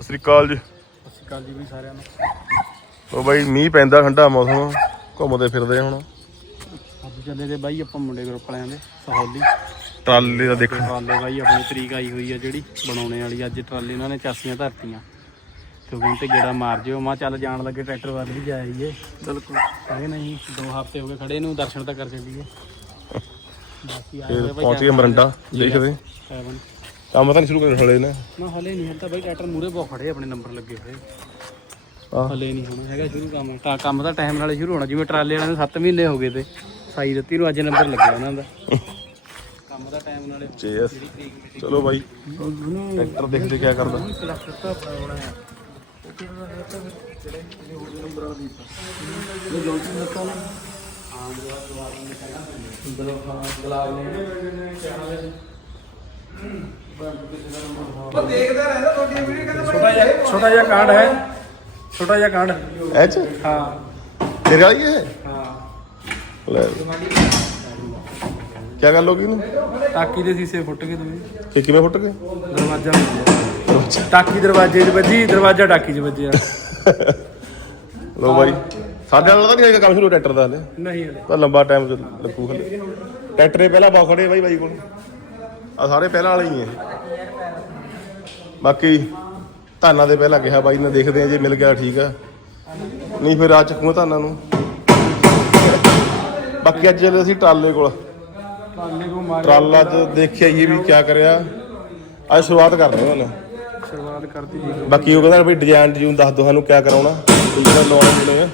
ਸਤਿ ਸ੍ਰੀ ਅਕਾਲ ਜੀ। ਸਤਿ ਸ਼੍ਰੀ ਅਕਾਲ ਜੀ ਵੀ ਸਾਰਿਆਂ ਨੂੰ। ਉਹ ਬਾਈ ਮੀਂਹ ਪੈਂਦਾ ਠੰਡਾ ਮੌਸਮ ਘੁੰਮਦੇ ਫਿਰਦੇ ਹੁਣ। ਅੱਜ ਚੱਲੇ ਤੇ ਬਾਈ ਆਪਾਂ ਮੁੰਡੇ ਗਰੁੱਪ ਵਾਲਿਆਂ ਦੇ ਸਹੌਲੀ। ਟਰਾਲੇ ਦਾ ਦੇਖ। ਟਰਾਲੇ ਬਾਈ ਆਪਣੀ ਤਰੀਕ ਆਈ ਹੋਈ ਆ ਜਿਹੜੀ ਬਣਾਉਣੇ ਵਾਲੀ। ਅੱਜ ਟਰਾਲੇ ਇਹਨਾਂ ਨੇ ਚਾਸੀਆਂ ਧਰਤੀਆਂ। ਤੇ ਉਹ ਕਹਿੰਦੇ ਗੇੜਾ ਮਾਰ ਜਿਓ। ਮੈਂ ਚੱਲ ਜਾਣ ਲੱਗੇ ਟਰੈਕਟਰ ਵੱਲ ਵੀ ਜਾਈਏ ਬਿਲਕੁਲ। ਕਹੇ ਨਹੀਂ ਦੋ ਹਫ਼ਤੇ ਹੋ ਗਏ ਖੜੇ ਨੂੰ ਦਰਸ਼ਨ ਤਾਂ ਕਰ ਚੱਲੀਏ। ਬਾਕੀ ਆਏ ਫਿਰ ਹੋਏ ਬਾਈ ਪਹੁੰਚ ਗਏ ਮਰੰਡਾ ਦੇਖਦੇ। ਕੰਮ ਤਾਂ ਨਹੀਂ ਸ਼ੁਰੂ ਕਰਨ ਹਲੇ ਨੇ। ਨਾ ਹਲੇ ਨਹੀਂ ਹਲਤਾ ਬਾਈ ਟਰੈਕਟਰ ਮੂਰੇ ਬਹੁਤ ਖੜੇ ਆਪਣੇ ਨੰਬਰ ਲੱਗੇ ਹੋਏ। ਆਹ। ਹਲੇ ਨਹੀਂ ਹੋਣਾ ਹੈਗਾ ਸ਼ੁਰੂ ਕੰਮ। ਤਾਂ ਕੰਮ ਤਾਂ ਟਾਈਮ ਨਾਲੇ ਸ਼ੁਰੂ ਹੋਣਾ ਜਿਵੇਂ ਟਰਾਲੇ ਵਾਲਿਆਂ ਨੂੰ 7 ਮਹੀਨੇ ਹੋ ਗਏ ਤੇ ਸਾਈ ਦਿੱਤੀ ਨੂੰ ਅੱਜ ਨੰਬਰ ਲੱਗਿਆ ਉਹਨਾਂ ਦਾ। ਕੰਮ ਦਾ ਟਾਈਮ ਨਾਲੇ ਚੇਸ ਚਲੋ ਬਾਈ ਟਰੈਕਟਰ ਦੇਖਦੇ ਕੀ ਕਰਦਾ। ਛੋਟਾ ਜਿਹਾ ਛੋਟਾ ਜਿਹਾ ਕਾਂਡ ਹੈ। ਛੋਟਾ ਜਿਹਾ ਕਾਂਡ ਐਚ ਹਾਂ। ਤੇਰੇ ਵਾਲੀ ਹੈ? ਹਾਂ। ਲੈ। ਕੀ ਗੱਲ ਹੋ ਗਈ ਨੂੰ ਟਾਕੀ ਦੇ ਸੀਸੇ ਫੁੱਟ ਗਏ ਦੋਵੇਂ ਕਿ ਕਿਵੇਂ ਫੁੱਟ ਗਏ? ਦਰਵਾਜ਼ਾ ਵੱਜਿਆ ਟਾਕੀ ਦਰਵਾਜ਼ੇ 'ਚ ਵੱਜੀ ਦਰਵਾਜ਼ਾ ਟਾਕੀ 'ਚ ਵੱਜਿਆ। ਲੋ ਬਾਈ। ਸਾਡੇ ਨਾਲ ਤਾਂ ਨਹੀਂ ਹੈਗਾ ਕੰਮ ਸ਼ੁਰੂ ਟਰੈਕਟਰ ਦਾ ਹਲੇ। ਨਹੀਂ ਹਲੇ। ਤਾਂ ਲੰਬਾ ਟਾਈਮ ਲੱਗੂ ਹਲੇ। ਟਰੈਕਟਰੇ ਪਹਿਲਾਂ ਬਹੁਤ ਖੜੇ ਬਾਈ ਬਾਈ ਕੋਲ। ਆ ਸਾਰੇ ਪਹਿਲਾਂ ਵਾਲੇ ਹੀ ਆ ਬਾਕੀ ਧਾਨਾਂ ਦੇ ਪਹਿਲਾਂ ਕਿਹਾ ਬਾਈ ਨੇ ਦੇਖਦੇ ਆ ਜੇ ਮਿਲ ਗਿਆ ਠੀਕ ਆ। ਨਹੀਂ ਫਿਰ ਆ ਚੱਕੂਗਾ ਧਾਨਾਂ ਨੂੰ। ਬਾਕੀ ਅੱਜ ਜਦੋਂ ਅਸੀਂ ਟਰਾਲੇ ਕੋਲ ਟਰਾਲੇ ਕੋ ਮਾਰ ਟਰਾਲਾ ਚ ਦੇਖਿਆ ਇਹ ਵੀ ਕੀ ਕਰਿਆ। ਅੱਜ ਸ਼ੁਰੂਆਤ ਕਰਨੀ ਉਹਨੇ। ਸ਼ੁਰੂਆਤ ਕਰਤੀ ਬਾਕੀ ਉਹ ਕਹਿੰਦਾ ਵੀ ਡਿਜ਼ਾਈਨ ਡਿਜ਼ਾਈਨ ਦੱਸ ਦੋ ਸਾਨੂੰ ਕੀ ਕਰਾਉਣਾ। ਜਿਹੜਾ ਲਾਉਣੇ ਨੇ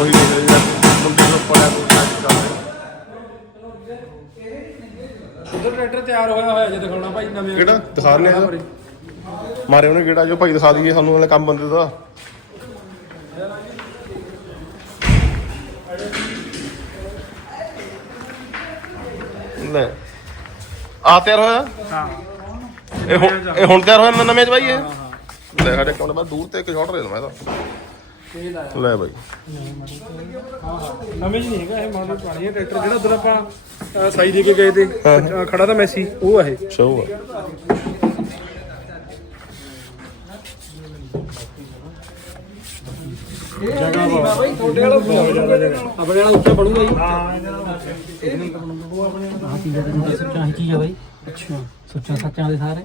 ਉਹੀ ਦੇਖ ਰਿਹਾ ਮੁੰਡੇ ਨੂੰ ਪੜਿਆ ਕੋਈ ਟੈਸਟ ਕਰਦੇ ਉਧਰ ਟਰੈਕਟਰ ਤਿਆਰ ਹੋਇਆ ਹੋਇਆ ਜੇ ਦਿਖਾਉਣਾ ਭਾਈ ਨਵੇਂ ਕਿਹੜਾ? ਦਿਖਾ ਰਹੇ ਆ। ਮਾਰੇ ਉਹਨੇ ਕਿਹੜਾ? ਜੋ ਭਾਈ ਦਿਖਾ ਦਈਏ ਸਾਨੂੰ ਵਾਲੇ ਕੰਮ ਬੰਦੇ ਦਾ। ਲੈ। ਆ ਤਿਆਰ ਹੋਇਆ? ਹਾਂ। ਇਹ ਹੁਣ ਤਿਆਰ ਹੋਇਆ ਨਵੇਂ ਚ ਬਾਈ ਇਹ? ਲੈ ਸਾਡੇ ਕੋਲ ਦੂਰ ਤੇ ਇੱਕ ਸ਼ਾਟ ਲੈ ਲਵਾਂ ਇਹਦਾ ਲੈ ਬਾਈ ਹਾਂ ਹਾਂ ਨਵੇਂ ਜੀ ਨਹੀਂ ਹੈਗਾ ਇਹ ਮਾਡਲ ਪੁਰਾਣੀ ਹੈ ਟਰੈਕਟਰ ਜਿਹੜਾ ਉਧਰ ਆਪਾਂ ਸਾਈ ਦੇ ਕੇ ਗਏ ਤੇ ਖੜਾ ਤਾਂ ਮੈਸੀ ਉਹ ਆ ਇਹ। ਸ਼ੋਅ ਆ। ਤੁਹਾਡੇ ਵਾਲਾ ਆਪਣੇ ਵਾਲਾ ਉੱਚਾ ਬਣੂਗਾ ਜੀ। ਹਾਂ ਆਹ ਚੀਜ਼ ਦਾ ਜਿਹੜਾ ਸੱਚਾ ਹੀ ਚੀਜ਼ ਆ ਬਾਈ। ਅੱਛਾ। ਸੱਚਾ ਸੱਚਾਂ ਦੇ ਸਾਰੇ।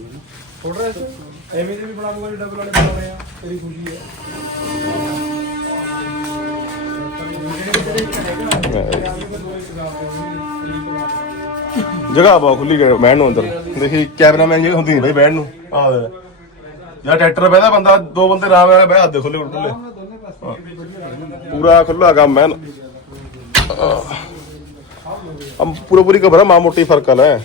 ਐਵੇਂ ਦੇ ਵੀ ਬਣਾ ਦੂੰਗਾ ਡਬਲ ਵਾਲੇ ਬਣਾ ਆ, ਤੇਰੀ ਖੁਸ਼ੀ ਹੈ। ਜਗ੍ਹਾ ਬਹੁਤ ਖੁੱਲੀ ਗਏ ਬਹਿਣ ਨੂੰ ਅੰਦਰ। ਦੇਖੀ ਕੈਮਰਾਮੈਨ ਜਿਹੜੀ ਹੁੰਦੀ ਨਹੀਂ ਬਈ ਬਹਿਣ ਨੂੰ। ਆਹ ਯਾ ਟਰੈਕਟਰ ਬਹਿਦਾ ਬੰਦਾ, ਦੋ ਬੰਦੇ ਆਰਾਮ ਨਾਲ ਬਹਿ ਹੱਦੇ ਖੁੱਲੇ ਖੁੱਲੇ ਪੂਰਾ ਖੁੱਲਾ ਕੰਮ ਹੈ ਅਮ ਪੂਰਾ ਪੂਰੀ ਕਬਰ ਮਾ ਮੋਟੀ ਫ਼ਰਕ ਆ ਲੈ।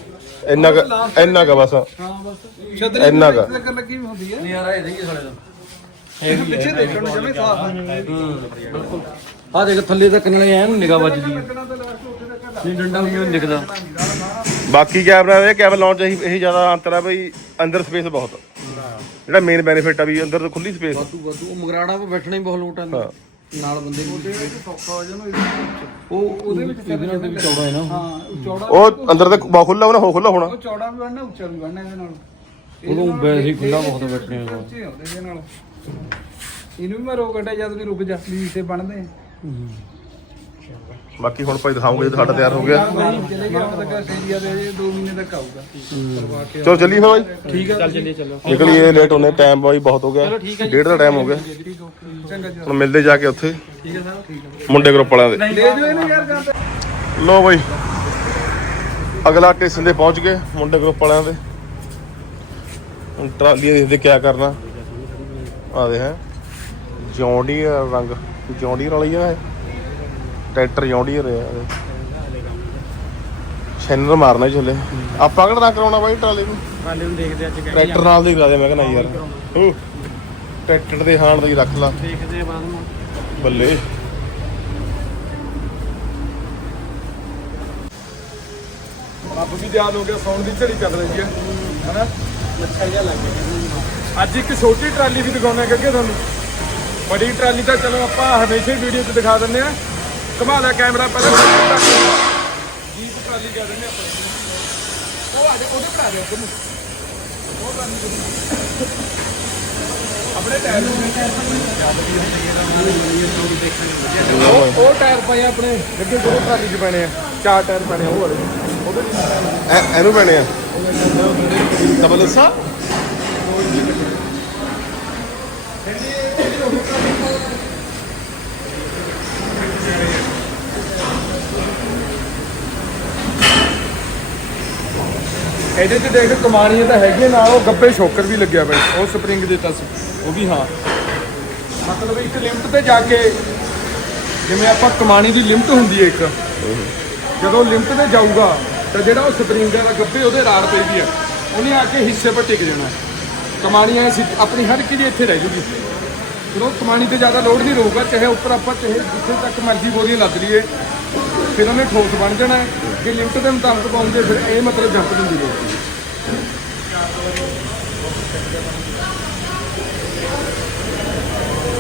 ਇੰਨਾ ਕੁ ਇੰਨਾ ਕਾ ਬਸ। ਹਾਂ ਬਸ ਇੰਨਾ ਕਾ। ਲੱਗਣ ਲੱਗੀ ਵੀ ਹੁੰਦੀ ਹੈ। ਨਹੀਂ ਯਾਰ ਇਹ ਨਹੀਂ ਸਾਡੇ ਦਾ ਪਿੱਛੇ ਦੇਖਣ ਨੂੰ ਜਮੇ ਸਾਫ਼ ਬਿਲਕੁਲ। ਆ ਦੇਖ ਥੱਲੇ ਤੱਕ ਨਾਲੇ ਐਨ ਨਿਗਾਹ ਵੱਜਦੀ ਹੈ। ਨਹੀਂ ਡੰਡਾ ਵੀ ਨਹੀਂ ਦਿਖਦਾ। ਬਾਕੀ ਕੈਮਰਾ ਇਹ ਕੈਮਰਾ ਲਾਉਣ ਚ ਇਹੀ ਇਹੀ ਜ਼ਿਆਦਾ ਅੰਤਰ ਆ ਬਈ ਅੰਦਰ ਸਪੇਸ ਬਹੁਤ। ਜਿਹੜਾ ਮੇਨ ਬੈਨੀਫਿਟ ਆ ਵੀ ਅੰਦਰ ਖੁੱਲੀ ਸਪੇਸ ਵਾਧੂ ਵਾਧੂ। ਉਹ ਮਗਰਾੜਾ 'ਤੇ ਬੈਠਣਾ ਹੀ ਬਹੁਤ ਲੋਟ ਆ। ਹਾਂ। ਨਾਲ ਬੰਦੇ ਵਿੱਚ ਸੌਖਾ ਹੋ ਜਾਣਾ ਉਹ ਉਹਦੇ ਵਿੱਚ ਇਹਦੇ ਨਾਲ ਵੀ ਚੌੜਾ ਹੈ ਨਾ ਹਾਂ ਚੌੜਾ ਉਹ ਅੰਦਰ ਤੇ ਬਹੁਤ ਖੁੱਲਾ ਹੋਣਾ ਹੋ ਖੁੱਲਾ ਹੋਣਾ। ਚੌੜਾ ਵੀ ਬਣਨਾ ਉੱਚਾ ਵੀ ਬਣਨਾ ਇਹਦੇ ਨਾਲ। ਉਦੋਂ ਵੈਸੇ ਹੀ ਖੁੱਲਾ ਬਹੁਤ ਬੈਠਣੇ ਨੂੰ ਉੱਚੇ ਹੁੰਦੇ ਇਹਦੇ ਨਾਲ। ਇਹਨੂੰ ਵੀ ਮੈਂ ਰੋਕ ਹਟਿਆ ਜਦ ਵੀ ਰੁਕ ਜਾ ਵੀ ਇੱਥੇ ਬਣਦੇ ਬਾਕੀ ਹੁਣ ਭਾਈ ਦਿਖਾਉਂਗੇ ਸਾਡਾ ਤਿਆਰ ਹੋ ਗਿਆ। ਚਲੇ ਗਿਆ ਤੱਕ ਆਸਟ੍ਰੇਲੀਆ ਦੇ 2 ਮਹੀਨੇ ਤੱਕ ਆਊਗਾ ਕਰਵਾ ਕੇ ਚਲੋ ਚੱਲੀ ਫਿਰ ਬਾਈ। ਠੀਕ ਹੈ ਚੱਲ ਚੱਲੇ ਚੱਲੋ। ਨਿਕਲੀਏ ਲੇਟ ਹੋਣੇ ਟਾਈਮ ਬਾਈ ਬਹੁਤ ਹੋ ਗਿਆ। ਡੇਢ ਦਾ ਟਾਈਮ ਹੋ ਗਿਆ। ਚੰਗਾ ਜੀ। ਹੁਣ ਮਿਲਦੇ ਜਾ ਕੇ ਉੱਥੇ। ਠੀਕ ਹੈ ਸਰ ਠੀਕ ਹੈ ਮੁੰਡੇ ਗਰੁੱਪ ਵਾਲਿਆਂ ਦੇ। ਲੈ ਜਾਓ ਇਹਨੂੰ ਯਾਰ ਜਾਂਦਾ ਲੋ ਬਾਈ। ਅਗਲਾ ਸਟੇਸ਼ਨ ਤੇ ਪਹੁੰਚ ਗਏ ਮੁੰਡੇ ਗਰੁੱਪ ਵਾਲਿਆਂ ਦੇ। ਹੁਣ ਟਰਾਲੀ ਦੇਖਦੇ ਕਿਆ ਕਰਨਾ। ਆ ਦੇ ਹੈ। ਜੌਂਡੀ ਰੰਗ। ਜੌਂਡੀ ਵਾਲੀ ਆ ਇਹ। ਟਰੈਕਟਰ ਜੌਂਡੀ ਰਿਹਾ ਛੈਨਰ ਮਾਰਨਾ ਚੱਲੇ ਆਪਾਂ ਕਿਹੜਾ ਕਰਾਉਣਾ ਬਾਈ ਟਰਾਲੇ ਨੂੰ? ਹਾਲੇ ਨੂੰ ਦੇਖਦੇ ਅੱਜ ਟਰੈਕਟਰ ਨਾਲ ਦੀ ਕਰਾ ਦੇ ਮੈਂ ਕਹਿੰਦਾ ਯਾਰ। ਹੂੰ। ਟਰੈਕਟਰ ਦੇ ਹਾਣ ਦਾ ਹੀ ਰੱਖ ਲਾ। ਦੇਖਦੇ ਆ ਬਾਅਦ ਨੂੰ। ਬੱਲੇ। ਰੱਬ ਵੀ ਦਿਆਲ ਹੋ ਗਿਆ ਸੌਣ ਦੀ ਝੜੀ ਚੱਲ ਰਹੀ ਹੈ। ਹਨਾ? ਮੱਛਰ ਜਿਹਾ ਲੱਗ ਗਿਆ। ਅੱਜ ਇੱਕ ਛੋਟੀ ਟਰਾਲੀ ਵੀ ਦਿਖਾਉਣਾ ਕਰਕੇ ਤੁਹਾਨੂੰ। ਬੜੀ ਟਰਾਲੀ ਤਾਂ ਚਲੋ ਆਪਾਂ ਹਮੇਸ਼ਾ ਹੀ ਵੀਡੀਓ 'ਚ ਦਿਖਾ ਦਿੰਦੇ ਆ। ਘੁਮਾ ਲਿਆ ਕੈਮਰਾ ਪਹਿਲਾਂ ਜੀਪ ਟਰਾਲੀ ਕਹਿ ਦਿੰਦੇ ਆਪਾਂ। ਉਹ ਆ ਜਾ ਉਹਦੇ ਭਰਾ ਦੇ ਉੱਧਰ ਨੂੰ। ਉਹ ਟਰਾਲੀ ਆਪਣੇ ਟਾਇਰ ਉਹ ਉਹ ਟਾਇਰ ਪਏ ਆਪਣੇ ਗੱਡੀ ਦੋ ਟਰਾਲੀ 'ਚ ਪੈਣੇ ਆ। ਚਾਰ ਟਾਇਰ ਪੈਣੇ ਆ ਉਹ ਵਾਲੇ। ਉਹਦੇ ਇਹਨੂੰ ਪੈਣੇ ਆ। ਡਬਲ ਦੱਸਾਂ। ਇਹਦੇ 'ਚ ਦੇਖ ਕਮਾਣੀਆਂ ਤਾਂ ਹੈਗੀਆਂ ਨਾਲ, ਉਹ ਗੱਬੇ ਸ਼ੋਕਰ ਵੀ ਲੱਗਿਆ ਬਾਈ, ਉਹ ਸਪਰਿੰਗ ਦਿੱਤਾ ਸੀ, ਉਹ ਵੀ ਹਾਂ। ਮਤਲਬ ਇੱਕ ਲਿਮਟ ਤੇ ਜਾ ਕੇ, ਜਿਵੇਂ ਆਪਾਂ ਕਮਾਣੀ ਦੀ ਲਿਮਟ ਹੁੰਦੀ ਹੈ ਇੱਕ, ਜਦੋਂ ਲਿਮਟ ਤੇ ਜਾਊਗਾ, ਤਾਂ ਜਿਹੜਾ ਉਹ ਸਪਰਿੰਗ ਦਾ ਗੱਬੇ ਉਹਦੇ ਰਾੜ ਪਈ ਵੀ ਹੈ, ਉਹਨੇ ਆ ਕੇ ਹਿੱਸੇ 'ਪਰ ਟਿਕ ਜਾਣਾ। ਕਮਾਣੀ ਐ ਆਪਣੀ ਹਰ ਇੱਕ ਚੀਜ਼ ਇੱਥੇ ਰਹਿ ਜੂਗੀ। ਫਿਰ ਉਹ ਕਮਾਣੀ ਤੇ ਜ਼ਿਆਦਾ ਲੋਡ ਨਹੀਂ ਰਹੂਗਾ ਚਾਹੇ ਉੱਪਰ ਆਪਾਂ, ਚਾਹੇ ਜਿੱਥੇ ਤੱਕ ਮਰਜ਼ੀ ਬੋਰੀਆਂ ਲੱਦ ਲਈਏ ਫਿਰ ਉਹਨੇ ਠੋਸ ਬਣ ਜਾਣਾ ਹੈ। ਜੇ ਲਿਮਟ ਦੇ ਮੁਤਾਬਕ ਪਾਉਂਦੇ ਫਿਰ ਇਹ ਮਤਲਬ ਜੰਪ ਦਿੰਦੀ ਲੋੜ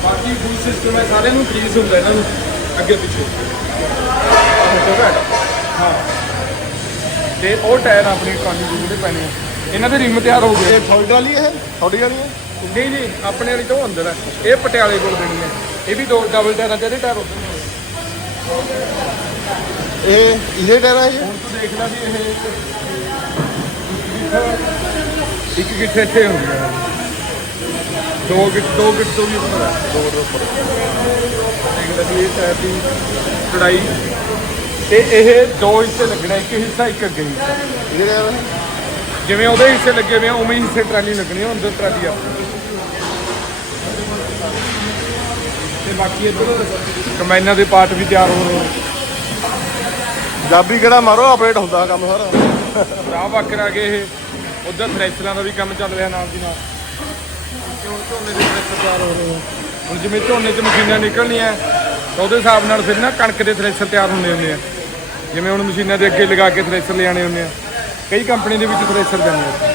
ਬਾਕੀ ਫੁੱਲ ਸਿਸਟਮ ਹੈ ਸਾਰਿਆਂ ਨੂੰ ਫ੍ਰੀਜ਼ ਹੁੰਦਾ ਇਹਨਾਂ ਨੂੰ ਅੱਗੇ ਪਿੱਛੇ। ਹਾਂ। ਤੇ ਉਹ ਟਾਇਰ ਆਪਣੀ ਟਰਾਲੀ ਦੇ ਜਿਹੜੇ ਪੈਣੇ ਆ ਇਹਨਾਂ ਦੇ ਰਿਮ ਤਿਆਰ ਹੋ ਗਏ। ਇਹ ਫੌਜ ਵਾਲੀ ਹੈ? ਤੁਹਾਡੀ ਵਾਲੀ ਹੈ? ਨਹੀਂ ਨਹੀਂ ਆਪਣੇ ਵਾਲੀ ਤੋਂ ਅੰਦਰ ਹੈ। ਇਹ ਪਟਿਆਲੇ ਕੋਲ ਦੇਣੀ ਹੈ। ਇਹ ਵੀ ਦੋ ਡਬਲ ਟਾਇਰਾਂ ਤੇ ਇਹਦੇ ਟਾਇਰ ਉੱਧਰ ਨੇ ਇਹ ਇਹਦੇ ਟਾਇਰ ਇਹ? ਹੁਣ ਤੂੰ ਦੇਖ ਲੈ ਵੀ ਇਹ ਇੱਕ ਇੱਥੇ ਹੈ ਦੋ ਗਿੱਟ ਦੋ ਤੋਂ ਵੀ ਉੱਪਰ ਹੈ ਦੋ ਦੇ ਉੱਪਰ। ਦੇਖ ਲੈ ਵੀ ਇਹ ਟਾਇਰ ਦੀ ਚੜਾਈ। ਤੇ ਇਹ ਦੋ ਹਿੱਸੇ ਲੱਗਣਾ ਇੱਕ ਹਿੱਸਾ ਇੱਕ ਅੱਗੇ ਹਿੱਸਾ। ਇਹਦੇ ਟਾਇਰ ਹੈ ਜਿਵੇਂ ਉਹਦੇ ਹਿੱਸੇ ਲੱਗੇ ਹੋਏ ਆ ਉਵੇਂ ਹੀ ਹਿੱਸੇ ਟਰਾਲੀ ਲੱਗਣੀ ਆ ਅੰਦਰ ਟਰਾਲੀ ਆਪਣੀ ਤੇ ਬਾਕੀ ਇੱਧਰ ਕੰਬਾਈਨਾਂ ਦੇ ਪਾਰਟ ਵੀ ਤਿਆਰ ਹੋ ਰਹੇ ਆ। ਜਾਬੀ ਕਿਹੜਾ ਮਾਰੋ ਆਪਰੇਟ ਹੁੰਦਾ ਕੰਮ ਸਾਰਾ। ਰਾਹ ਵੱਖਰ ਆ ਗਏ ਇਹ ਉਧਰ ਥ੍ਰੈਸ਼ਰਾਂ ਦਾ ਵੀ ਕੰਮ ਚੱਲ ਰਿਹਾ ਨਾਲ ਦੀ ਨਾਲ। ਤੇ ਹੁਣ ਝੋਨੇ ਦੇ ਥ੍ਰੈਸ਼ਰ ਤਿਆਰ ਹੋ ਰਹੇ ਆ। ਹੁਣ ਜਿਵੇਂ ਝੋਨੇ 'ਚ ਮਸ਼ੀਨਾਂ ਨਿਕਲਣੀਆਂ ਤਾਂ ਉਹਦੇ ਹਿਸਾਬ ਨਾਲ ਫਿਰ ਨਾ ਕਣਕ ਦੇ ਥ੍ਰੈਸ਼ਰ ਤਿਆਰ ਹੁੰਦੇ ਹੁੰਦੇ ਆ। ਜਿਵੇਂ ਹੁਣ ਮਸ਼ੀਨਾਂ ਦੇ ਅੱਗੇ ਲਗਾ ਕੇ ਥ੍ਰੈਸ਼ਰ ਲਿਆਣੇ ਹੁੰਦੇ ਆ। ਕਈ ਕੰਪਨੀ ਦੇ ਵਿੱਚ ਥ੍ਰੈਸ਼ਰ ਜਾਂਦੇ ਆ।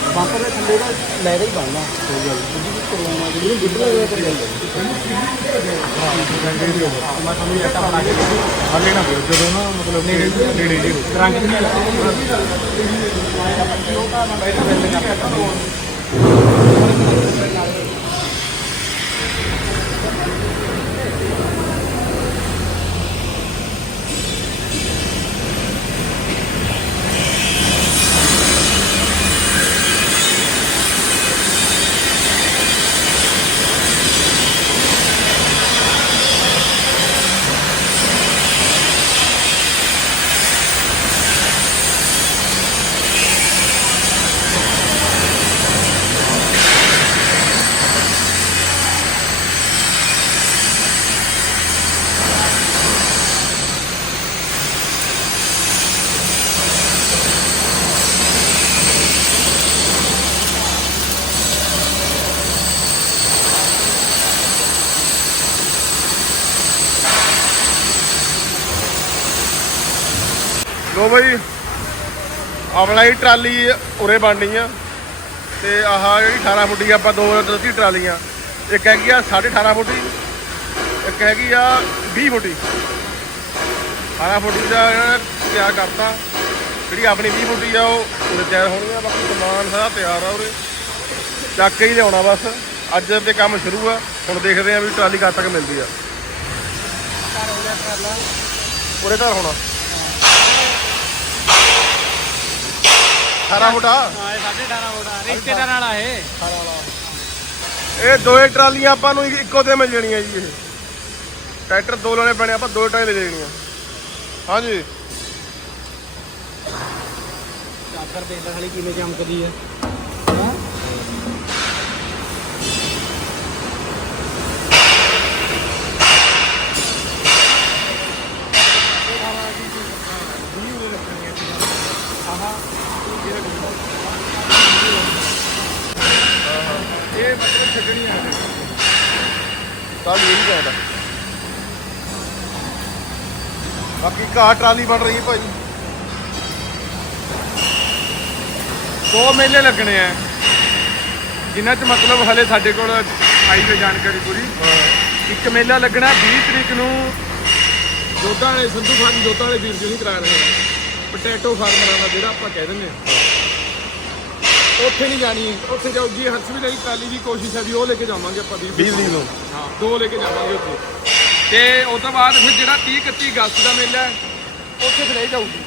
ਬਾਂਪਰ ਦੇ ਥੱਲੇ ਦਾ ਲੈਦਾ ਹੀ ਬਣਨਾ ਹੋ ਗਿਆ ਜੀ। ਵੀ ਕਰਵਾਉਣਾ ਜਿਹੜੀ ਗੁੱਡ ਹੋਇਆ ਤੇ ਲੈ ਮੈਂ ਤੁਹਾਨੂੰ ਇਹ ਤਾਂ ਬਣਾ ਕੇ ਹਾਲੇ ਨਾ ਹੋਇਓ, ਜਦੋਂ ਨਾ ਮਤਲਬ ਨੇੜੇ ਨੇੜੇ ਜਿਹੇ ਹੋ ਰੰਗ ਵੀ ਨਹੀਂ ਲੋ ਬਈ ਆਪਣਾ ਹੀ ਟਰਾਲੀ ਉਰੇ ਬਣਨੀ ਆ। ਤੇ ਆਹ ਜਿਹੜੀ 18 ਫੁੱਟੀ ਆਪਾਂ ਦੋ ਦੱਸੀ ਟਰਾਲੀਆਂ। ਇੱਕ ਹੈਗੀ ਆ 18.5 ਫੁੱਟੀ ਇੱਕ ਹੈਗੀ ਆ 20 ਫੁੱਟੀ 18 ਫੁੱਟੀ ਦਾ ਨੇ ਤਿਆਰ ਕਰਤਾ। ਜਿਹੜੀ ਆਪਣੀ 20 ਫੁੱਟੀ ਆ ਉਹ ਉਰੇ ਤਿਆਰ ਹੋਣੀ ਆ ਬਾਕੀ ਸਮਾਨ ਸਾਰਾ ਤਿਆਰ ਆ ਉਰੇ। ਚੱਕ ਕੇ ਹੀ ਲਿਆਉਣਾ ਬਸ। ਅੱਜ ਤੇ ਕੰਮ ਸ਼ੁਰੂ ਆ ਹੁਣ ਦੇਖਦੇ ਆ ਵੀ ਟਰਾਲੀ ਕਦ ਤੱਕ ਮਿਲਦੀ ਆ। ਉਰੇ ਘਰ ਹੋਣਾ। 18 ਫੁੱਟ ਆ। ਹਾਂ ਇਹ 18.5 ਫੁੱਟ ਆ। ਰਿਸ਼ਤੇਦਾਰ ਨਾਲ ਆ ਇਹ ਇਹ ਦੋਏ ਟਰਾਲੀਆਂ ਆਪਾਂ ਨੂੰ ਇੱਕੋ ਤੇ ਮਿਲ ਜਾਣੀਆਂ ਜੀ ਇਹ। ਟਰੈਕਟਰ ਦੋ ਲੈਣੇ ਪੈਣੇ ਆਪਾਂ ਦੋ ਟਰਾਲੀ ਲੈ ਲੈਣੀਆਂ। ਹਾਂਜੀ। ਚਾਦਰ ਦੇਖ ਲੈ ਖਾਲੀ ਕਿਵੇਂ ਚਮਕਦੀ ਹੈ ਇਹ ਮਤਲਬ ਛੱਡਣੀਆਂ ਨੇ ਤਾਂ ਇਹ ਵੀ ਕਹਿੰਦਾ ਬਾਕੀ ਕਾ ਟਰਾਲੀ ਬਣ ਰਹੀ ਹੈ ਭਾਈ। ਦੋ ਮੇਲੇ ਲੱਗਣੇ ਆ। ਜਿਨ੍ਹਾਂ 'ਚ ਮਤਲਬ ਹਲੇ ਸਾਡੇ ਕੋਲ ਆਈ ਹੋਈ ਜਾਣਕਾਰੀ ਪੂਰੀ। ਇੱਕ ਮੇਲਾ ਲੱਗਣਾ 20 ਤਰੀਕ ਨੂੰ। ਜੋਧਾ ਵਾਲੇ ਸੰਧੂ ਫਾਰਮ ਜੋਧਾ ਵਾਲੇ ਵੀਰ ਜੀ ਨਹੀਂ ਕਰਾ ਰਹੇ ਪੋਟੈਟੋ ਫਾਰਮਰਾਂ ਦਾ ਜਿਹੜਾ ਆਪਾਂ ਕਹਿ ਦਿੰਦੇ ਆ। ਉੱਥੇ ਨਹੀਂ ਜਾਣੀ। ਉੱਥੇ ਜਾਊਗੀ ਹਰਸ ਵੀ ਲਈ ਟਰਾਲੀ ਦੀ ਕੋਸ਼ਿਸ਼ ਹੈ ਵੀ ਉਹ ਲੈ ਕੇ ਜਾਵਾਂਗੇ ਆਪਾਂ 20 20 ਤਰੀਕ ਨੂੰ। ਹਾਂ ਦੋ ਲੈ ਕੇ ਜਾਵਾਂਗੇ ਉੱਥੇ। ਤੇ ਉਸ ਤੋਂ ਬਾਅਦ ਫਿਰ ਜਿਹੜਾ 30 31 ਅਗਸਤ ਦਾ ਮੇਲਾ ਹੈ ਉੱਥੇ ਫਿਰ ਇਹ ਜਾਊਗੀ।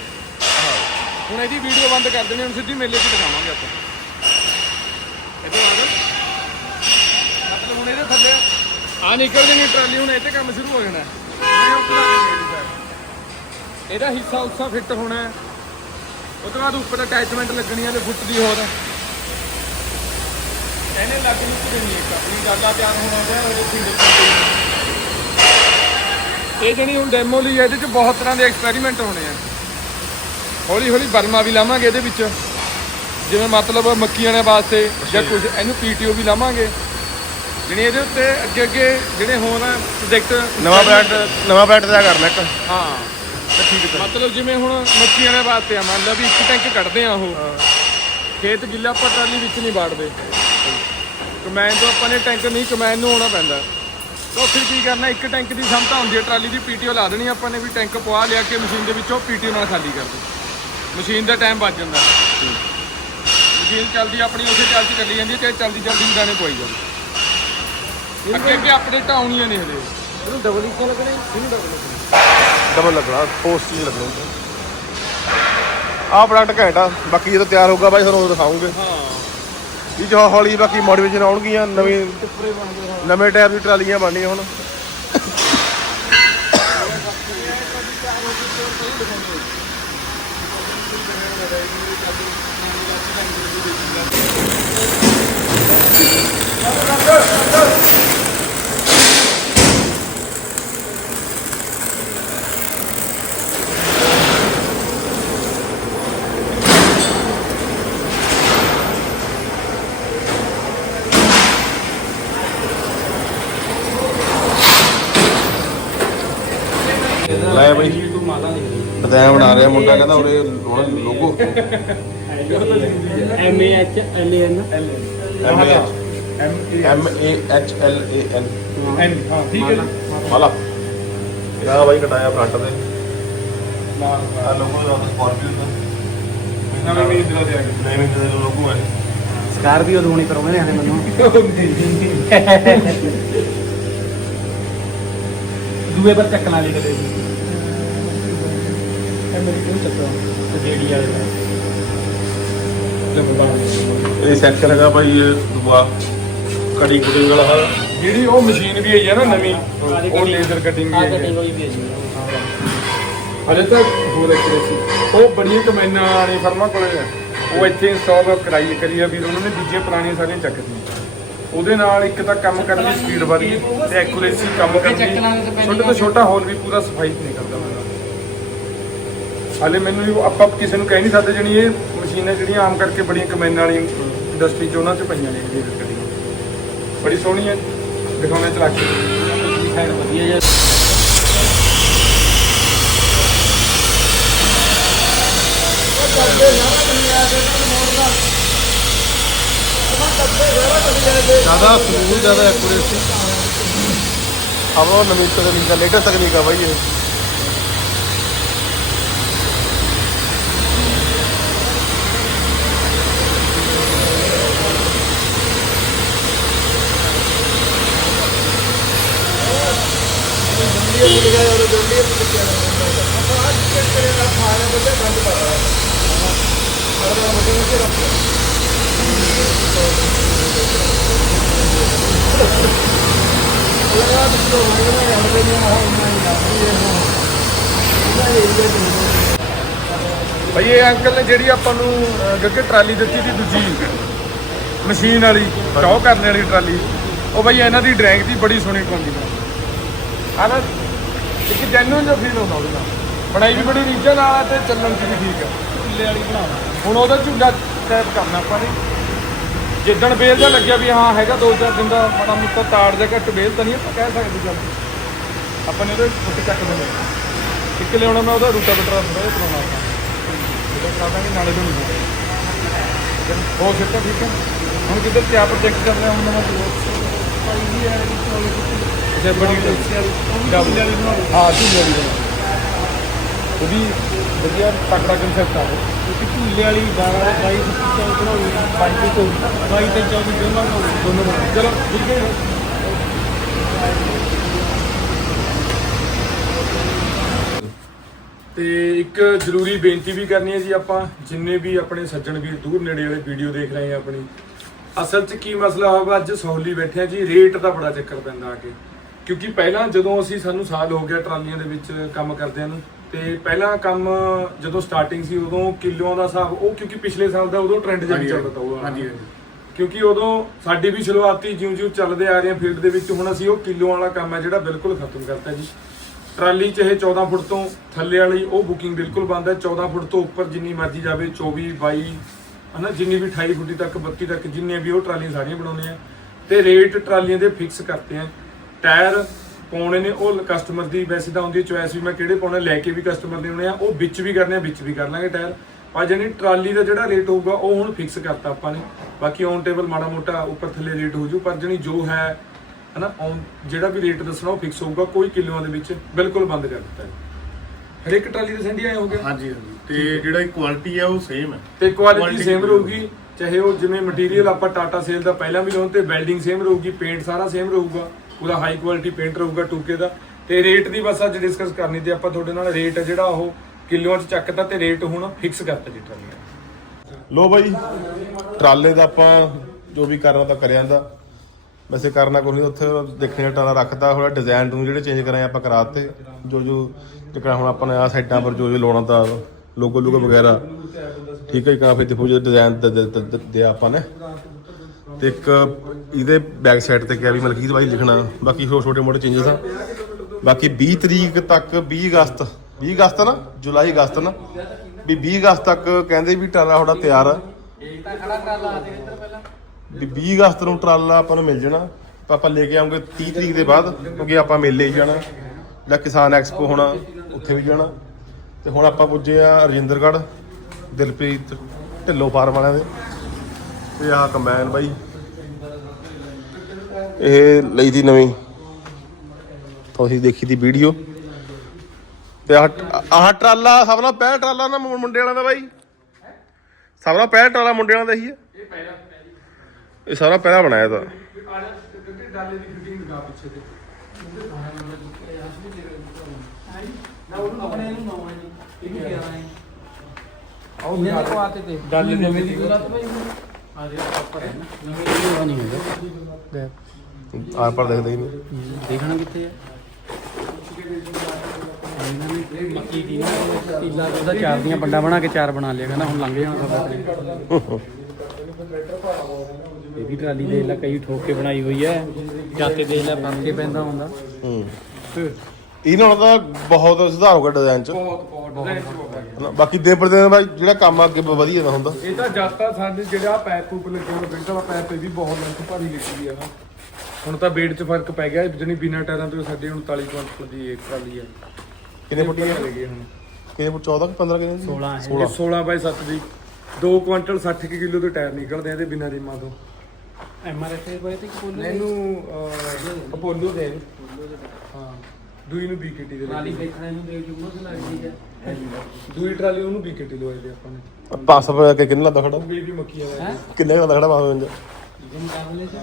ਹੁਣ ਇਹਦੀ ਵੀਡੀਓ ਬੰਦ ਕਰ ਦੇਣੀ ਹੁਣ ਸਿੱਧੀ ਮੇਲੇ 'ਚ ਦਿਖਾਵਾਂਗੇ ਆਪਾਂ। ਇਹਦੇ ਬਾਅਦ ਮਤਲਬ ਹੁਣ ਇਹਦੇ ਥੱਲੇ ਆ ਨਿਕਲ ਜਣੀ ਟਰਾਲੀ ਹੁਣ ਤੇ ਕੰਮ ਸ਼ੁਰੂ ਹੋ ਜਾਣਾ ਹੈ। ਇਹਦੀ ਹਿੱਸਾ ਉੱਸਾ ਫਿੱਟ ਹੋਣਾ ਹੈ। ਉਸ ਤੋਂ ਬਾਅਦ ਉੱਪਰ ਅਟੈਚਮੈਂਟ ਲੱਗਣੀਆਂ ਨੇ ਫੁੱਟ ਦੀ ਹੋਰ। ਇਹਨੇ ਲੱਗ ਨੂੰ ਦੇਣੀ ਇੱਕ ਆਪਣੀ ਗੱਲਾਂ ਤਿਆਰ ਹੋਣਾ ਹੁੰਦਾ ਹੈ ਉਹ ਫਿੰਗਰ ਇਹ ਜਿਹੜੀ ਹੁਣ ਡੈਮੋ ਲਈ ਹੈ, ਇਹਦੇ 'ਚ ਬਹੁਤ ਤਰ੍ਹਾਂ ਦੇ ਐਕਸਪੈਰੀਮੈਂਟ ਹੋਣੇ ਆ। ਹੌਲੀ ਹੌਲੀ ਬਰਮਾ ਵੀ ਲਾਵਾਂਗੇ ਇਹਦੇ ਵਿੱਚ। ਜਿਵੇਂ ਮਤਲਬ ਮੱਕੀਆਂ ਦੇ ਵਾਸਤੇ ਜਾਂ ਕੁਝ ਇਹਨੂੰ ਪੀਟੀਓ ਵੀ ਲਾਵਾਂਗੇ। ਜਿਹੜੇ ਇਹਦੇ ਉੱਤੇ ਅੱਗੇ ਅੱਗੇ ਜਿਹੜੇ ਹੋਣ ਪ੍ਰੋਜੈਕਟ ਨਵਾਂ ਬ੍ਰਾਂਡ ਨਵਾਂ ਬ੍ਰਾਂਡ ਤਿਆਰ ਕਰਨਾ ਇੱਕ। ਹਾਂ। ਤੇ ਠੀਕ ਹੈ। ਮਤਲਬ ਜਿਵੇਂ ਹੁਣ ਮੱਕੀਆਂ ਦੇ ਵਾਸਤੇ ਆ ਮੰਨ ਲਾ ਵੀ ਇੱਕ ਟੈਂਕ ਕੱਢਦੇ ਆ ਉਹ। ਖੇਤ ਗਿੱਲਾ ਆਪਾਂ ਟਰਾਲੀ ਵਿੱਚ ਨਹੀਂ ਬਾੜਦੇ ਕਮੈਨ ਤੋਂ ਆਪਾਂ ਨੇ ਟੈਂਕ ਨਹੀਂ ਕਮੈਨ ਨੂੰ ਆਉਣਾ ਪੈਂਦਾ। ਤਾਂ ਉੱਥੇ ਕੀ ਕਰਨਾ ਇੱਕ ਟੈਂਕ ਦੀ ਸਮਤਾ ਹੁੰਦੀ ਹੈ ਟਰਾਲੀ ਦੀ ਪੀਟੀਓ ਲਾ ਦੇਣੀ ਆਪਾਂ ਨੇ ਵੀ ਟੈਂਕ ਪਵਾ ਲਿਆ ਕੇ ਮਸ਼ੀਨ ਦੇ ਵਿੱਚੋਂ ਪੀਟੀਓ ਨਾਲ ਖਾਲੀ ਕਰ ਦੇ। ਮਸ਼ੀਨ ਦਾ ਟਾਈਮ ਬਚ ਜਾਂਦਾ। ਮਸ਼ੀਨ ਚੱਲਦੀ ਆਪਣੀ ਉਸੇ ਚਾਲ 'ਚ ਚੱਲੀ ਜਾਂਦੀ ਹੈ ਚਾਹੇ ਚਲਦੀ ਚਲਦੀ ਵੀ ਦਾਣੇ ਪਵਾਈ ਜਾਂਦੇ। ਅੱਗੇ ਅੱਗੇ ਅਪਡੇਟ ਆਉਣੀਆਂ ਨੇ ਹਲੇ ਇਹਨੂੰ ਡਬਲ ਇੱਕੋ ਲੱਗਣੇ ਇਹਨੂੰ ਡਬਲ ਡਬਲ ਲੱਗਣਾ ਪੋਸਟ ਹੀ ਲੱਗਣਾ। ਆਹ ਪ੍ਰੋਡਕਟ ਘੈਂਟ ਆ ਬਾਕੀ ਜਦੋਂ ਤਿਆਰ ਹੋਊਗਾ ਬਾਈ ਤੁਹਾਨੂੰ ਦਿਖਾਉਂਗੇ। ਹਾਂ। ਇਹ ਜੋ ਹੌਲੀ ਬਾਕੀ ਮੋਡੀਫਿਕੇਸ਼ਨ ਆਉਣਗੀਆਂ ਨਵੀਂ ਨਵੇਂ ਟਾਇਰ ਦੀ ਟਰਾਲੀਆਂ ਬਣਨੀਆਂ ਹੁਣ। ਲੈ ਬਈ ਤੂੰ ਮਾਲਾ ਦੇ ਡਿਜ਼ਾਈਨ ਬਣਾ ਰਿਹਾ ਮੁੰਡਾ ਕਹਿੰਦਾ ਉਹਦੇ logo. M A H L A N M A M A H L A N N ਹਾਂ ਠੀਕ ਹੈ ਜੀ। ਵਾਲਾ ਇਹਦਾ ਬਾਈ ਕਟਾਇਆ ਫਰੰਟ ਤੇ? ਆ ਲੋਗੋ ਦਾ ਸਕਾਰਪੀਓ ਦਾ। ਨਵੇਂ ਵੀ ਇਧਰ ਦੇ ਆ ਗਏ ਨਵੇਂ ਦੇ ਲੋਗੋ ਹੈ। ਸਕਾਰਪੀਓ ਦੋਣੀ ਕਰੋਗੇ ਨੇ ਮੈਨੂੰ। ਦੂਏ ਪਰ ਚੱਕਣਾ ਲਈ ਕਦੇ। ਮੇਰੇ ਕੋਲ ਚੱਕੋ ਤੇ ਜਿਹੜੀ ਵਾਲੇ ਦਾ। ਇਹ ਸੈਕਸ਼ਨ ਹੈਗਾ ਭਾਈ ਇਹ ਦੁਆ। ਕਟਿੰਗ ਕੁਟਿੰਗ ਵਾਲਾ। ਜਿਹੜੀ ਉਹ ਮਸ਼ੀਨ ਵੀ ਆਈ ਹੈ ਨਾ ਨਵੀਂ ਉਹ ਲੇਜ਼ਰ ਕਟਿੰਗ ਵੀ ਆ ਆਈ ਹੈ। ਹੋਈ ਵੀ ਹੈ। ਜੀ ਹਲੇ ਹੋਰ ਉਹ ਬੜੀਆਂ ਕਮੈਨਾਂ ਵਾਲੀ ਫਰਮਾਂ ਕੋਲੇ ਹੈ ਉਹ ਇੱਥੇ ਇੰਸਟਾਲ ਕਰਾਈ ਕਰੀ ਆ ਵੀਰ ਉਹਨਾਂ ਨੇ ਦੂਜੀਆਂ ਪੁਰਾਣੀਆਂ ਸਾਰੀਆਂ ਚੱਕਤੀਆਂ ਉਹਦੇ ਨਾਲ ਇੱਕ ਤਾਂ ਕੰਮ ਕਰਨ ਦੀ ਸਪੀਡ ਵਧ ਗਈ ਤੇ ਐਕੂਰੇਸੀ ਕੰਮ ਕਰਨ ਦੀ ਛੋਟੇ ਤੋਂ ਛੋਟਾ ਹੋਲ ਵੀ ਪੂਰਾ ਸਫ਼ਾਈ ਨਹੀਂ ਕਰਦਾ। ਮੈਨੂੰ ਹਾਲੇ ਮੈਨੂੰ ਵੀ ਆਪਾਂ ਕਿਸੇ ਨੂੰ ਕਹਿ ਨਹੀਂ ਸਕਦੇ ਜਣੀ ਇਹ ਮਸ਼ੀਨਾਂ ਜਿਹੜੀਆਂ ਆਮ ਕਰਕੇ ਬੜੀਆਂ ਕਮੈਨਾਂ ਵਾਲੀਆਂ ਇੰਡਸਟਰੀ 'ਚ ਉਹਨਾਂ 'ਚ ਪਈਆਂ ਨੇ ਇਹ ਗੱਡੀਆਂ। ਬੜੀ ਸੋਹਣੀ ਹੈ ਦਿਖਾਉਣੇ ਚਲਾ ਕੇ ਸਾਈਡ ਵਧੀਆ ਜਿਹਾ ਜ਼ਿਆਦਾ ਸਮੂਥ ਜ਼ਿਆਦਾ ਐਕੂਰੇਸੀ ਹਮੋ ਨਵੀਂ ਤਕਨੀਕ ਦਾ ਲੇਟੈਸਟ ਤਕਨੀਕ ਆ ਬਾਈ ਇਹ। ਭਈ ਇਹ ਅੰਕਲ ਨੇ ਜਿਹੜੀ ਆਪਾਂ ਨੂੰ ਗੱਗੇ ਟਰਾਲੀ ਦਿੱਤੀ ਸੀ ਦੂਜੀ ਮਸ਼ੀਨ ਵਾਲੀ ਟੌਹ ਕਰਨ ਵਾਲੀ ਟਰਾਲੀ। ਉਹ ਭਈ ਇਹਨਾਂ ਦੀ ਡਰਾਇੰਗ ਦੀ ਬੜੀ ਸੋਹਣੀ ਪਾਉਂਦੀ ਹੈ ਹਾਂ ਨਾ ਇੱਕ ਜੈਨੂਨ ਜਿਹਾ ਫੀਲ ਹੁੰਦਾ ਉਹਦੇ ਨਾਲ। ਬਣਾਈ ਵੀ ਬੜੀ ਰੀਜਨ ਆ ਤੇ ਚੱਲਣ 'ਚ ਵੀ ਠੀਕ ਹੈ ਝੁੱਲੇ ਵਾਲੀ ਬਣਾਵਾ ਹੁਣ ਉਹਦਾ ਝੂਲਾ ਟੈਪ ਕਰਨਾ ਆਪਾਂ ਨੇ। ਜਿੱਦਣ ਬੇਲ ਦਾ ਲੱਗਿਆ ਵੀ ਹਾਂ ਹੈਗਾ ਦੋ ਚਾਰ ਦਿਨ ਦਾ ਮਾੜਾ ਮੋਟਾ ਤਾੜ ਦੇ ਘੱਟ ਬੇਲ ਤਾਂ ਨਹੀਂ ਆਪਾਂ ਕਹਿ ਸਕਦੇ ਚੱਲ। ਆਪਾਂ ਨੇ ਉਹਦੇ ਫੁੱਟ ਚੱਕ ਦੇਣੇ ਇੱਕ ਲਿਆਉਣਾ ਮੈਂ ਉਹਦਾ ਰੂਟਾ ਬਟਰਾ ਥੋੜਾ ਜਿਹਾ ਬਣਾਉਣਾ ਆਪਾਂ। ਉਹਦਾ ਕਰਾ ਦਾਂਗੇ ਨਾਲੇ ਤੋਂ ਨਹੀਂ। ਹੋ ਸਿੱਟਾ ਠੀਕ ਹੈ ਹੁਣ ਕਿੱਧਰ ਕਿਆ ਪ੍ਰੋਜੈਕਟ ਚੱਲ ਰਿਹਾ ਹੁਣ ਨਵਾਂ? ਜੇ ਬੜੀ ਡਬਲ ਵਾਲੀ ਹਾਂ ਝੂਲੇ ਵਾਲੀ ਬਣਾ। ਉਹ ਵੀ ਵਧੀਆ ਤਕੜਾ ਕਨਸੈਪਟ ਆ ਉਹ। ਇੱਕ ਝੁੱਲੇ ਵਾਲੀ 12 22 24 ਬਣਾਉਣੀ 22 ਤੋਂ 22 ਤੇ 24 ਦੋਨਾਂ ਬਣਾਉਣੀ ਦੋਨੋਂ ਬਣਾ। ਚਲੋ ਠੀਕ ਹੈ। ਤੇ ਇੱਕ ਜ਼ਰੂਰੀ ਬੇਨਤੀ ਵੀ ਕਰਨੀ ਹੈ ਜੀ ਆਪਾਂ ਜਿੰਨੇ ਵੀ ਆਪਣੇ ਸੱਜਣ ਵੀਰ ਦੂਰ ਨੇੜੇ ਵਾਲੇ ਵੀਡੀਓ ਦੇਖ ਰਹੇ ਆ ਆਪਣੀ ਅਸਲ 'ਚ ਕੀ ਮਸਲਾ ਹੋਗਾ ਅੱਜ ਸੌਲੀ ਬੈਠੇ ਆ ਜੀ ਰੇਟ ਦਾ ਬੜਾ ਚੱਕਰ ਪੈਂਦਾ ਆ ਕੇ। ਕਿਉਂਕਿ ਪਹਿਲਾਂ ਜਦੋਂ ਅਸੀਂ ਸਾਨੂੰ ਸਾਲ ਹੋ ਗਿਆ ਟਰਾਲੀਆਂ ਦੇ ਵਿੱਚ ਕੰਮ ਕਰਦਿਆਂ ਨੂੰ ਤੇ ਪਹਿਲਾਂ ਕੰਮ ਜਦੋਂ ਸਟਾਰਟਿੰਗ ਸੀ ਉਦੋਂ ਕਿਲੋਆਂ ਦਾ ਹਿਸਾਬ ਉਹ ਕਿਉਂਕਿ ਪਿਛਲੇ ਸਾਲ ਦਾ ਉਦੋਂ ਟ੍ਰੈਂਡ ਜਿਹਾ ਚੱਲਦਾ ਤਾ ਉਹ ਹਾਂਜੀ ਹਾਂਜੀ। ਕਿਉਂਕਿ ਉਦੋਂ ਸਾਡੀ ਵੀ ਸ਼ੁਰੂਆਤੀ ਜਿਉਂ-ਜਿਉਂ ਚੱਲਦੇ ਆ ਰਹੇ ਆ ਫੀਲਡ ਦੇ ਵਿੱਚ ਹੁਣ ਅਸੀਂ ਉਹ ਕਿਲੋਆਂ ਵਾਲਾ ਕੰਮ ਹੈ ਜਿਹੜਾ ਬਿਲਕੁਲ ਖਤਮ ਕਰਤਾ ਜੀ। ਟਰਾਲੀ ਚਾਹੇ 14 ਫੁੱਟ ਤੋਂ ਥੱਲੇ ਵਾਲੀ ਉਹ ਬੁਕਿੰਗ ਬਿਲਕੁਲ ਬੰਦ ਹੈ 14 ਫੁੱਟ ਤੋਂ ਉੱਪਰ ਜਿੰਨੀ ਮਰਜ਼ੀ ਜਾਵੇ 24 22 ਹਨਾ, ਜਿੰਨੀ ਵੀ 28 ਫੁੱਟੀ ਤੱਕ 32 ਤੱਕ, ਜਿੰਨੀਆਂ ਵੀ ਉਹ ਟਰਾਲੀਆਂ ਸਾਰੀਆਂ ਬਣਾਉਂਦੇ ਆ, ਤੇ ਰੇਟ ਟਰਾਲੀਆਂ ਦੇ ਫਿਕਸ ਕਰਤੇ ਆ। ਟਾਇਰ ਪਾਉਣੇ ਨੇ ਉਹ ਕਸਟਮਰ ਦੀ, ਵੈਸੇ ਤਾਂ ਹੁੰਦੀ ਚੋਇਸ ਵੀ ਮੈਂ ਕਿਹੜੇ ਪਾਉਣੇ ਲੈ ਕੇ ਵੀ ਕਸਟਮਰ ਦੇ ਆਉਣੇ ਆ, ਉਹ ਵਿੱਚ ਵੀ ਕਰਨੇ ਆ, ਵਿੱਚ ਵੀ ਕਰ ਲਾਂਗੇ ਟਾਇਰ। ਪਰ ਜਾਨੀ ਟਰਾਲੀ ਦਾ ਜਿਹੜਾ ਰੇਟ ਹੋਊਗਾ, ਉਹ ਹੁਣ ਫਿਕਸ ਕਰਤਾ ਆਪਾਂ ਨੇ। ਬਾਕੀ ਔਨ ਟੇਬਲ ਮਾੜਾ ਮੋਟਾ ਉੱਪਰ ਥੱਲੇ ਰੇਟ ਹੋ ਜੂ ਪਰ ਜਾਨੀ ਜੋ ਹੈ, ਹਨਾ, on- ਜਿਹੜਾ ਵੀ ਰੇਟ ਦੱਸਣਾ ਉਹ ਫਿਕਸ ਹੋਊਗਾ, ਕੋਈ ਕਿਲੋਆਂ ਦੇ ਵਿੱਚ ਬਿਲਕੁਲ ਬੰਦ ਕਰ ਦਿੱਤਾ ਹੈ ਹਰੇਕ ਟਰਾਲੀ ਦੇ ਸੰਡੀ ਆਏ ਹੋਗੇ ਹਾਂਜੀ ਹਾਂਜੀ। ਤੇ ਜਿਹੜਾ ਕੁਆਲਿਟੀ ਹੈ ਉਹ ਸੇਮ ਹੈ। ਤੇ ਕੁਆਲਿਟੀ ਸੇਮ ਰਹੂਗੀ ਚਾਹੇ ਉਹ ਜਿਵੇਂ ਮਟੀਰੀਅਲ ਆਪਾਂ ਟਾਟਾ ਸੇਲ ਦਾ ਪਹਿਲਾਂ ਵੀ ਲਾਉਣ ਤੇ ਵੈਲਡਿੰਗ ਸੇਮ ਰਹੂਗੀ ਪੇਂਟ ਸਾਰਾ ਸੇਮ ਰਹੂਗਾ। ਪੂਰਾ ਹਾਈ ਕੁਆਲਿਟੀ ਪੇਂਟ ਰਹੂਗਾ ਟੂਕੇ ਦਾ। ਤੇ ਰੇਟ ਦੀ ਬਸ ਅੱਜ ਡਿਸਕਸ ਕਰਨੀ ਤੇ ਆਪਾਂ ਤੁਹਾਡੇ ਨਾਲ ਰੇਟ ਜਿਹੜਾ ਉਹ ਕਿਲੋਆਂ 'ਚ ਚੱਕਤਾ ਤੇ ਰੇਟ ਹੁਣ ਫਿਕਸ ਕਰਤਾ ਜੀ ਟਰਾਲੀ ਲੋ ਬਾਈ ਟਰਾਲੇ ਦਾ ਆਪਾਂ ਜੋ ਵੀ ਕਰਨਾ ਤਾਂ ਕਰਿਆ ਜਾਂਦਾ। ਵੈਸੇ ਕਰਨਾ ਕੋਈ ਨਹੀਂ ਉੱਥੇ ਦੇਖਣੇ ਟਰਾਲਾ ਰੱਖਦਾ ਥੋੜਾ ਡਿਜ਼ਾਈਨ ਨੂੰ ਜਿਹੜੇ ਚੇਂਜ ਕਰਾਏ ਆਪਾਂ ਕਰਾਤੇ। ਜੋ ਜੋ ਜਿਹੜਾ ਹੁਣ ਆਪਾਂ ਨੇ ਆ ਸਾਈਡਾਂ ਪਰ ਜੋ ਜੋ ਲਾਉਣਾ ਤਾਂ ਲੋਗੋ ਲੋਗੋ ਵਗੈਰਾ। ਠੀਕ ਹੈ ਕਾ ਫਿਰ ਦੇਖੋ ਜੇ ਡਿਜ਼ਾਈਨ ਦੇ ਆਪਾਂ ਨੇ। ਤੇ ਇੱਕ ਇਹਦੇ ਬੈਕ ਸਾਈਡ ਤੇ ਕਿਹਾ ਵੀ ਮਲਕੀਤ ਬਾਈ ਲਿਖਣਾ। ਬਾਕੀ ਹੋਰ ਛੋਟੇ ਮੋਟੇ ਚੇਂਜਸ ਆ। ਬਾਕੀ 20 ਤਰੀਕ ਤੱਕ 20 ਅਗਸਤ। 20 ਅਗਸਤ ਨਾ? ਜੁਲਾਈ ਅਗਸਤ ਨਾ? ਵੀ 20 ਅਗਸਤ ਤੱਕ ਕਹਿੰਦੇ ਵੀ ਟਰਾਲਾ ਤੁਹਾਡਾ ਤਿਆਰ ਆ। ਵੀ 20 ਅਗਸਤ ਨੂੰ ਟਰਾਲਾ ਆਪਾਂ ਨੂੰ ਮਿਲ ਜਾਣਾ। ਆਪਾਂ ਲੈ ਕੇ ਆਉਂਗੇ 30 ਤਰੀਕ ਦੇ ਬਾਅਦ, ਕਿਉਂਕਿ ਆਪਾਂ ਮੇਲੇ ਜਾਣਾ। ਜਾਂ ਕਿਸਾਨ ਐਕਸਪੋ ਹੋਣਾ, ਉੱਥੇ ਵੀ ਜਾਣਾ। ਤੇ ਹੁਣ ਆਪਾਂ ਪੁੱਜੇ ਆ ਰਜਿੰਦਰਗੜ੍ਹ, ਦਿਲਪ੍ਰੀਤ ਢਿੱਲੋਂ ਫਾਰਮ ਵਾਲਿਆਂ ਦੇ। ਤੇ ਆਹ ਕੰਬਾਈਨ ਬਾਈ। ਇਹ ਲਈ ਦੀ ਨਵੀਂ। ਤੁਸੀਂ ਦੇਖੀ ਦੀ ਵੀਡੀਓ। ਤੇ ਆਹ ਆਹ ਟਰਾਲਾ ਸਭ ਨਾਲ ਪਹਿਲਾ ਟਰਾਲਾ ਨਾ ਮੁੰ- ਮੁੰਡੇ ਵਾਲਿਆਂ ਦਾ ਬਾਈ। ਸਭ ਨਾਲ ਪਹਿਲਾ ਟਰਾਲਾ ਮੁੰਡੇ ਵਾਲਿਆਂ ਦਾ ਹੀ ਹੈ ਇਹ ਸਾਰਾ ਪਹਿਲਾ ਬਣਾਇਆ ਤਾਂ। ਆਪਣੇ ਇਹਨੂੰ ਨਵਾਂ ਜੀ ਇਹਨੂੰ 11 ਹੈ ਆਓ ਇਹਨੇ ਪਵਾਤੇ ਤੇ ਡਾਲੇ ਦੀ। ਨਵੇਂ ਦੀ fitting। ਜ਼ਰੂਰਤ ਪਈ ਆ ਦੇ ਉੱਪਰ ਹੈ। ਨਾ ਨਵੇਂ ਦੀ ਉਹ ਨਹੀਂ ਹੈਗਾ। ਆਹ ਪਰ ਦੇਖਦੇ ਹੀ ਨਹੀਂ ਦੇਖਣਾ ਕਿੱਥੇ ਹੈ ਇਹਨਾਂ ਨੇ ਮੱਕੀ ਦੀ ਨਾ ਤੀਲਾ ਉਹਦਾ ਚਾਰ ਦੀਆਂ ਬੰਡਾ ਬਣਾ ਕੇ ਚਾਰ ਬਣਾ ਲਿਆ ਕਹਿੰਦਾ ਹੁਣ ਲੰਘ ਜਾਣਾ ਸਾਡਾ ਇਹ ਵੀ ਟਰਾਲੀ ਦੇਖ ਲੈ ਕਈ ਠੋਕ ਕੇ ਬਣਾਈ ਹੋਈ ਹੈ। ਜਾਤੇ ਦੇਖ ਲੈ ਬੰਨ ਕੇ ਪੈਂਦਾ ਹੁੰਦਾ। ਹੂੰ। ਇਹਨਾਂ ਨਾਲ ਤਾਂ ਬਹੁਤ ਸੁਧਾਰ ਹੋ ਗਿਆ ਡਿਜ਼ਾਈਨ ਚ। ਬਹੁਤ ਬਹੁਤ design ਚ ਬਹੁਤ ਆ ਗਿਆ। ਹਨਾ। ਬਾਕੀ ਦਿਨ ਪਰ ਦਿਨ ਬਾਈ ਜਿਹੜਾ ਕੰਮ ਅੱਗੇ ਵਧੀਆ ਦਾ ਹੁੰਦਾ। ਇਹ ਤਾਂ ਜਾਤਾ ਸਾਡੇ ਜਿਹੜਾ ਪੈਪ ਪੂਪ ਲੱਗੇ ਹੋਏ ਬਿਲਟ ਵਾਲਾ ਪੈਪ ਇਹ ਵੀ ਬਹੁਤ ਲੰਕ ਭਾਰੀ ਲਿਖੀ ਆ ਨਾ। ਹੁਣ ਤਾਂ weight 'ਚ ਫ਼ਰਕ ਪੈ ਗਿਆ ਜਣੀ ਬਿਨਾ ਟਾਇਰਾਂ ਤੋਂ ਸਾਡੇ 39 ਕੁਇੰਟਲ ਦੀ ਇੱਕ ਟਰਾਲੀ ਆ। ਕਿੰਨੇ ਫੁੱਟ ਲੈ ਗਏ ਹੁਣ। ਕਿੰਨੇ ਫੁੱਟ? 14 ਕਿ 15 ਕਿੰਨੇ 16 ਹੈ। 16 ਇਹ 16 ਬਾਈ 7 ਦੀ। 2 ਕੁਇੰਟਲ 60 ਕੁ ਕਿਲੋ ਦੇ ਟਾਇਰ ਨਿਕਲਦੇ ਆ ਤੇ ਬਿਨਾ ਰੀਮਾਂ ਤੋਂ। ਐਮਆਰਐਫ ਕੋਈ ਤੇ ਕੋਲ ਇਹਨੂੰ ਅਪੋਲੋ ਦੇ। ਹਾਂ। ਦੂਈ ਨੂੰ ਬੀਕੇਟੀ ਦੇ ਟਰਾਲੀ ਦੇਖਣੇ ਨੂੰ ਦੇਖ ਜੂਗਾ ਤੇ ਲੱਗਦੀ ਹੈ? ਦੂਈ ਟਰਾਲੀ ਉਹਨੂੰ ਬੀਕੇਟੀ ਲਵਾਈ ਦੇ ਆਪਾਂ ਨੇ। 500 ਰੁਪਏ ਕੇ ਕਿੰਨੇ ਲੱਗਦਾ ਖੜਾ? ਉਹ ਵੀ ਵੀ ਮੱਕੀ ਆ ਹੈ? ਕਿੰਨੇ ਲੱਗਦਾ ਖੜਾ 500 ਇਹ ਮੁਕਾਬਲੇ ਚ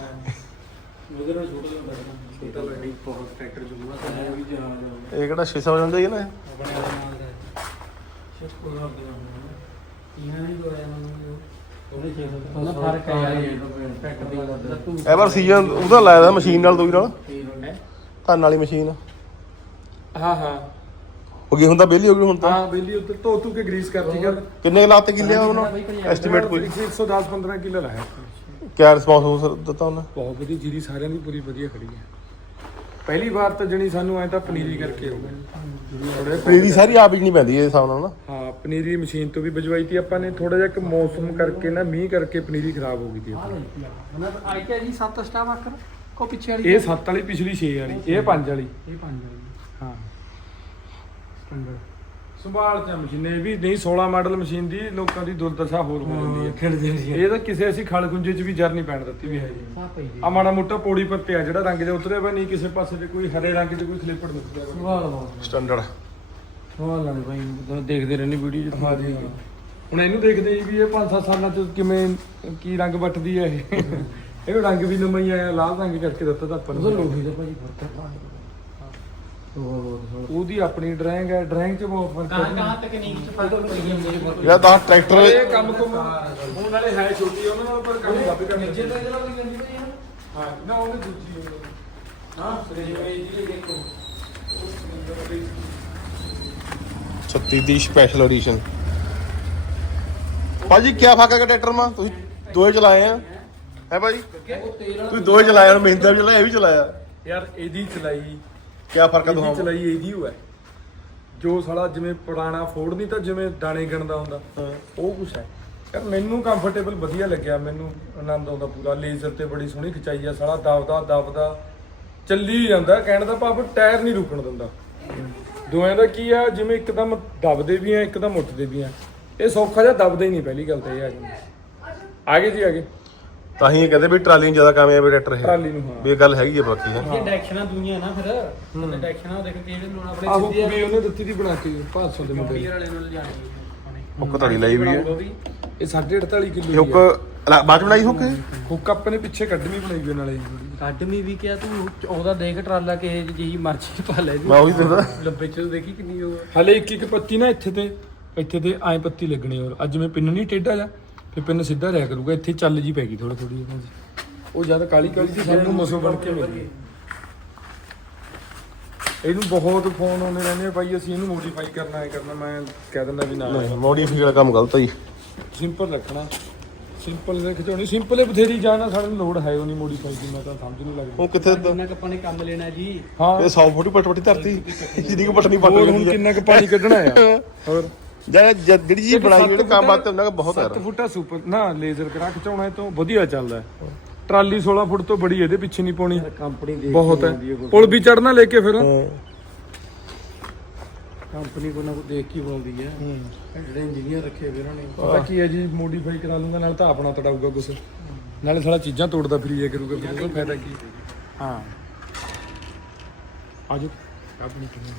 ਉਧਰ ਛੋਟਾ ਜਿਹਾ ਬੜਨਾ ਛੋਟਾ ਬੜੀ ਬਹੁਤ ਟਰੈਕਟਰ ਜੂਗਾ ਤੇ ਉਹ ਵੀ ਜਾ ਜਾ ਇਹ ਕਿਹੜਾ 600 ਹੋ ਜਾਂਦਾ ਹੀ ਨਾ ਇਹ? ਆਪਣੇ ਵਾਲੇ ਨਾਲ ਦਾ। ਸ਼ਿਫਟ ਕੋਈ ਹੋਰ ਦੇ ਇਹਨਾਂ ਨੇ ਦੋਇਆ ਮੈਨੂੰ ਉਹਨੇ ਛੇ ਉਹਨਾਂ ਫ਼ਰਕ ਹੈ ਯਾਰ ਟਰੈਕਟਰ ਦੀ ਇਹ ਵਾਰ ਸੀਜ਼ਨ ਉਹਦਾ ਲਾਇਆ ਦਾ ਮਸ਼ੀਨ ਨਾਲ ਦੋਈ ਨਾਲ? ਧਨ ਵਾਲੀ ਮਸ਼ੀਨ। ਹਾਂ ਹਾਂ। ਹੋ ਗਈ ਹੁੰਦਾ ਬੇਲੀ ਹੋ ਗਈ ਹੁਣ ਤਾਂ। ਹਾਂ ਬੇਲੀ ਉੱਤੇ ਧੋ ਧੂ ਕੇ ਗਰੀਸ ਕਰਤੀ ਕਰ ਕਿੰਨੇ ਲਾਤ ਕਿੱਲੇ ਆ ਉਹਨਾਂ ਐਸਟੀਮੇਟ ਕੋਈ? 110 15 ਕਿਲੋ ਲਾਇਆ। ਕਿਆ ਰਿਸਪੌਂਸ ਹੋ ਦਿੱਤਾ ਉਹਨੇ? ਬਹੁਤ ਵਧੀਆ ਜੀਰੀ ਸਾਰਿਆਂ ਦੀ ਪੂਰੀ ਵਧੀਆ ਖੜੀ ਹੈ। ਪਹਿਲੀ ਵਾਰ ਤਾਂ ਜਣੀ ਸਾਨੂੰ ਐ ਤਾਂ ਪਨੀਰੀ ਕਰਕੇ ਹੋ ਥੋੜੇ ਪਨੀਰੀ ਸਾਰੀ ਆਪ ਹੀ ਨਹੀਂ ਪੈਂਦੀ ਇਹ ਹਿਸਾਬ ਨਾਲ ਨਾ। ਹਾਂ ਪਨੀਰੀ ਮਸ਼ੀਨ ਤੋਂ ਵੀ ਬਜਵਾਈ ਤੀ ਆਪਾਂ ਨੇ। ਥੋੜਾ ਜਿਹਾ ਇੱਕ ਮੌਸਮ ਕਰਕੇ ਨਾ ਮੀਂਹ ਕਰਕੇ ਪਨੀਰੀ ਖਰਾਬ ਹੋ ਗਈ ਤੀ ਆਪਣੀ। ਆਈ ਕਿ ਜੀ 7 ਸਟਾਫ ਆਕਰ ਕੋ ਪਿੱਛੇ ਵਾਲੀ? ਇਹ 7 ਵਾਲੀ ਪਿਛਲੀ 6 ਵਾਲੀ ਇਹ 5 ਵਾਲੀ। ਇਹ ਪੰਜ ਵਾਲੀ। ਹਾਂ। ਸੰਭਾਲ ਚ ਮਸ਼ੀਨ ਵੀ ਨਹੀਂ 16 ਮਾਡਲ ਮਸ਼ੀਨ ਦੀ ਲੋਕਾਂ ਦੀ ਦੁਰਦਸ਼ਾ ਹੋਰ ਹੋ ਜਾਂਦੀ ਹੈ। ਖਿੜਦੇ ਸੀ। ਇਹ ਤਾਂ ਕਿਸੇ ਅਸੀਂ ਖਲ ਗੁੰਜੇ ਚ ਵੀ ਜਰ ਨਹੀਂ ਪੈਣ ਦਿੱਤੀ ਵੀ ਹੈ ਜੀ। ਸਾਹ ਪਈ ਆ ਮਾੜਾ ਮੋਟਾ ਪੌੜੀ ਪੱਤੇ ਆ ਜਿਹੜਾ ਰੰਗ ਜਿਹਾ ਉਤਰਿਆ ਵਾ ਨਹੀਂ ਕਿਸੇ ਪਾਸੇ ਤੇ ਕੋਈ ਹਰੇ ਰੰਗ ਦੇ ਕੋਈ ਸਲਿੱਪਰ ਨਹੀਂ ਉਤਰਿਆ ਵਾ। ਵਾਹ ਵਾਹ ਸਟੈਂਡਰਡ ਵਾਹ ਲੜ ਭਾਈ ਦੇਖਦੇ ਰਹਿੰਦੇ ਵੀਡੀਓ ਹਾਂ ਜੀ। ਹੁਣ ਇਹਨੂੰ ਦੇਖਦੇ ਜੀ ਵੀ ਇਹ 5-7 ਸਾਲਾਂ ਚ ਕਿਵੇਂ ਕੀ ਰੰਗ ਵੱਟਦੀ ਹੈ ਇਹ। ਰੰਗ ਵੀ ਨਵਾਂ ਹੀ ਆਇਆ ਲਾਲ ਰੰਗ ਕਰਕੇ ਦਿੱਤਾ ਤਾਂ ਆਪਾਂ ਉਹਦਾ ਨੂੰ ਲੋਹੀ ਦਾ ਭਾਜੀ ਫ਼ਰਕ ਹੈ ਉਹ ਉਹਦੀ ਆਪਣੀ ਡਰਾਇੰਗ ਹੈ ਡਰਾਇੰਗ ਚ ਬਹੁਤ ਫ਼ਰਕ ਕਹਾਂ ਹੈ। ਕਹਾਂ ਤਕਨੀਕ ਚ ਫ਼ਰਕ ਪਈ ਹੈ ਮੇਰੇ ਫ਼ਰਕ ਜਿਹੜਾ ਤਾਂ ਟਰੈਕਟਰ ਇਹ ਕੰਮ ਕੁਮ ਹੁਣ ਵਾਲੇ ਹੈ ਛੋਟੀ ਉਹਨਾਂ ਨਾਲ ਪਰ ਕੰਮ ਕਾਫੀ ਕਰਨੇ ਜੇ ਤਾਂ ਇਹਦਾ ਵੀ ਗੰਦੀ ਪਈ ਹੈ ਹਾਂ ਨਾ ਉਹਨੇ ਦੂਜੀ ਹਾਂ ਸਰੇ ਜਿਵੇਂ ਇਹ ਦੇਖੋ। 36 ਦੀ ਸਪੈਸ਼ਲ ਐਡੀਸ਼ਨ ਭਾਜੀ ਕੀ ਫ਼ਰਕ ਹੈ ਟਰੈਕਟਰ ਮਾ? ਤੁਸੀਂ ਦੋਏ ਚਲਾਏ ਆ। ਹੈ ਭਾਜੀ? ਉਹ ਤੁਸੀਂ ਦੋਏ ਚਲਾਏ ਹੁਣ ਮਹਿੰਦਰ ਵੀ ਚਲਾਇਆ ਇਹ ਵੀ ਚਲਾਇਆ। ਯਾਰ ਇਹਦੀ ਚਲਾਈ ਕੀ ਫ਼ਰਕ ਹੈ ਇਹਦੀ ਦੋਹਾਂ ਚਲਾਈ ਇਹਦੀ ਹੋਇਆ ਜੋ ਸਾਲਾ ਜਿਵੇਂ ਪੁਰਾਣਾ ਫੋਰਡ ਨਹੀਂ ਤਾਂ ਜਿਵੇਂ ਦਾਣੇ ਗਣਦਾ ਹੁੰਦਾ। ਹਾਂ। ਉਹ ਕੁਛ ਹੈ। ਯਾਰ ਮੈਨੂੰ ਕੰਫਰਟੇਬਲ ਵਧੀਆ ਲੱਗਿਆ ਮੈਨੂੰ ਆਨੰਦ ਆਉਂਦਾ ਪੂਰਾ। ਲੇਜ਼ਰ ਤੇ ਬੜੀ ਸੋਹਣੀ ਖਿਚਾਈ ਆ ਸਾਲਾ ਦਬਦਾ ਦਬਦਾ। ਚੱਲੀ ਜਾਂਦਾ ਕਹਿਣ ਦਾ ਭਾਵ ਟਾਇਰ ਨਹੀਂ ਰੁਕਣ ਦਿੰਦਾ। ਦੋਆਂ ਦਾ ਕੀ ਆ ਜਿਵੇਂ ਇੱਕਦਮ ਦਬਦੇ ਵੀ ਆ ਇੱਕਦਮ ਉੱਠਦੇ ਵੀ ਆ। ਇਹ ਸੌਖਾ ਜਿਹਾ ਦਬਦਾ ਹੀ ਨਹੀਂ ਪਹਿਲੀ ਗੱਲ ਤਾਂ ਇਹ ਆ ਜੀ। ਆਗੇ ਜੀ ਆਗੇ ਤਾਂ ਹੀ ਇਹ ਕਹਿੰਦੇ ਵੀ ਟਰਾਲੀਆਂ ਜ਼ਿਆਦਾ ਕਾਮਯਾਬ ਟਰੈਕਟਰ ਇਹ। ਟਰਾਲੀ ਨੂੰ ਹਾਂ। ਵੀ ਇਹ ਗੱਲ ਹੈਗੀ ਹੈ ਬਾਕੀ ਹੈ। ਇਹ ਡਾਇਰੈਕਸ਼ਨਾਂ ਦੁਨੀਆ ਨਾ ਫਿਰ ਉਹਨੇ ਡਾਇਰੈਕਸ਼ਨਾਂ ਉਹ ਦੇਖ ਕਿਹੜੇ ਲੋਣ ਆਪਣੇ ਆਹੋ ਸਿੱਧੇ ਵੀ ਉਹਨੇ ਦਿੱਤੀ ਦੀ ਬਣਾ ਕੇ 500 ਦੇ ਮੁੰਡੇ ਕੰਪੀਊਟਰ ਵਾਲੇ ਨਾਲ ਜਾਣੀ ਹੁੱਕ ਧੜੀ ਲਈ ਵੀ ਹੈ। ਇਹ 48 ਕਿਲੋ ਹੁੱਕ ਬਾਅਦ ਚ ਬਣਾਈ ਹੁੱਕ ਇਹ? ਹੁੱਕ ਆਪਣੇ ਪਿੱਛੇ ਕੱਢਣੀ ਬਣਾਈ ਵੀ ਨਾਲੇ। ਕੱਢਵੀਂ ਵੀ ਕਿਹਾ ਤੂੰ ਉਹਦਾ ਦੇਖ ਟਰਾਲਾ ਕਿਸੇ ਜਿਹੀ ਮਰਜ਼ੀ ਪਾ ਲੈ ਮੈਂ ਉਹੀ ਦਿੰਦਾ ਲੰਬੇ ਚ ਦੇਖੀ ਕਿੰਨੀ ਉਹ ਹਲੇ ਇੱਕ ਇੱਕ ਪੱਤੀ ਨਾ ਇੱਥੇ ਤੇ ਇੱਥੇ ਤੇ ਐ ਪੱਤੀ ਲੱਗਣੀ ਹੋਰ। ਅੱਜ ਮੈਂ ਪਿੰਨ ਨਹੀਂ ਟੇਢਾ ਜਾ। ਫਿਰ ਪਿੰਨ ਸਿੱਧਾ ਰਿਹਾ ਕਰੂਗਾ ਇੱਥੇ ਚੱਲ ਜੀ ਪੈ ਗਈ ਥੋੜੀ ਥੋੜੀ ਉਹ ਜਦ ਕਾਲੀ ਕਾਲੀ ਸੀ ਸਾਨੂੰ ਮਸੋ ਬਣ ਕੇ ਮਿਲ। ਗਈ ਇਹਨੂੰ ਬਹੁਤ ਫੋਨ ਆਉਂਦੇ ਰਹਿੰਦੇ ਆ ਭਾਈ ਅਸੀਂ ਇਹਨੂੰ ਮੋਡੀਫਾਈ ਕਰਨਾ ਹੈ ਕਰਨਾ ਮੈਂ ਕਹਿ ਦਿੰਦਾ ਵੀ ਨਾ। ਨਹੀਂ ਮੋਡੀਫਾਈ ਵਾਲਾ ਕੰਮ ਗਲਤ ਹੈ ਜੀ। ਸਿੰਪਲ ਰੱਖਣਾ। ਸਿੰਪਲ ਦੇ ਖਿਚਾਉਣੀ ਸਿੰਪਲ ਹੀ ਬਥੇਰੀ ਜਾਣਾ ਸਾਨੂੰ ਲੋੜ ਹੈ ਉਹ ਨਹੀਂ ਮੋਡੀਫਾਈ ਦੀ ਮੈਂ ਤਾਂ ਸਮਝ ਨਹੀਂ ਲੱਗਦੀ। ਉਹ ਕਿੱਥੇ ਜਿੰਨਾ ਕੁ ਨੇ ਕੰਮ ਲੈਣਾ ਜੀ? ਹਾਂ। ਇਹ 100 ਫੁੱਟ ਪਟ ਪਟੀ ਧਰਤੀ ਜਿਹਦੀ ਕੋ ਪਟਣੀ ਪੱਟ ਹੋਰ ਹੁਣ ਕਿੰਨਾ ਕੁ ਪਾਣੀ ਕੱਢਣਾ ਆ। ਹੋਰ। ਜਿਹੜਾ ਜ- ਜਿਹੜੀ ਚੀਜ਼ ਬਣਾਈ ਜਿਹੜੇ ਕੰਮ ਬਾਤ ਉਹਨਾਂ ਦਾ ਬਹੁਤ ਹੈ। 7 ਫੁੱਟਾ ਸੁਪਰ ਨਾ ਲੇਜ਼ਰ ਕਰਾ ਖਿਚਾਉਣਾ ਇਹ ਤੋਂ ਵਧੀਆ ਚੱਲਦਾ ਹੈ। ਟਰਾਲੀ 16 ਫੁੱਟ ਤੋਂ ਬੜੀ ਇਹਦੇ ਪਿੱਛੇ ਨਹੀਂ ਪਾਉਣੀ। ਕੰਪਨੀ ਦੇ ਬਹੁਤ ਹੈ। ਪੁਲ ਵੀ ਚੜਨਾ ਲੈ ਕੇ ਫਿਰ। ਕੰਪਨੀ ਕੋ ਨਾ ਕੋ ਦੇਖ ਕੇ ਬੋਲਦੀ ਹੈ। ਜਿਹੜੇ ਇੰਜੀਨੀਅਰ ਰੱਖੇ ਹੋਏ ਉਹਨਾਂ ਨੇ। ਪਤਾ ਕੀ ਹੈ ਜੀ ਮੋਡੀਫਾਈ ਕਰਾ ਲੂੰਗਾ ਨਾਲ ਤਾਂ ਆਪਣਾ ਤੜਾਊਗਾ ਕੁਛ। ਨਾਲੇ ਸਾਲਾ ਚੀਜ਼ਾਂ ਤੋੜਦਾ ਫਿਰੀ ਜਾਇਆ ਕਰੂਗਾ ਫਿਰ ਉਹਦਾ ਫਾਇਦਾ ਕੀ? ਹਾਂ। ਆਜੋ। ਆਪਣੀ ਕਿੰਨੀ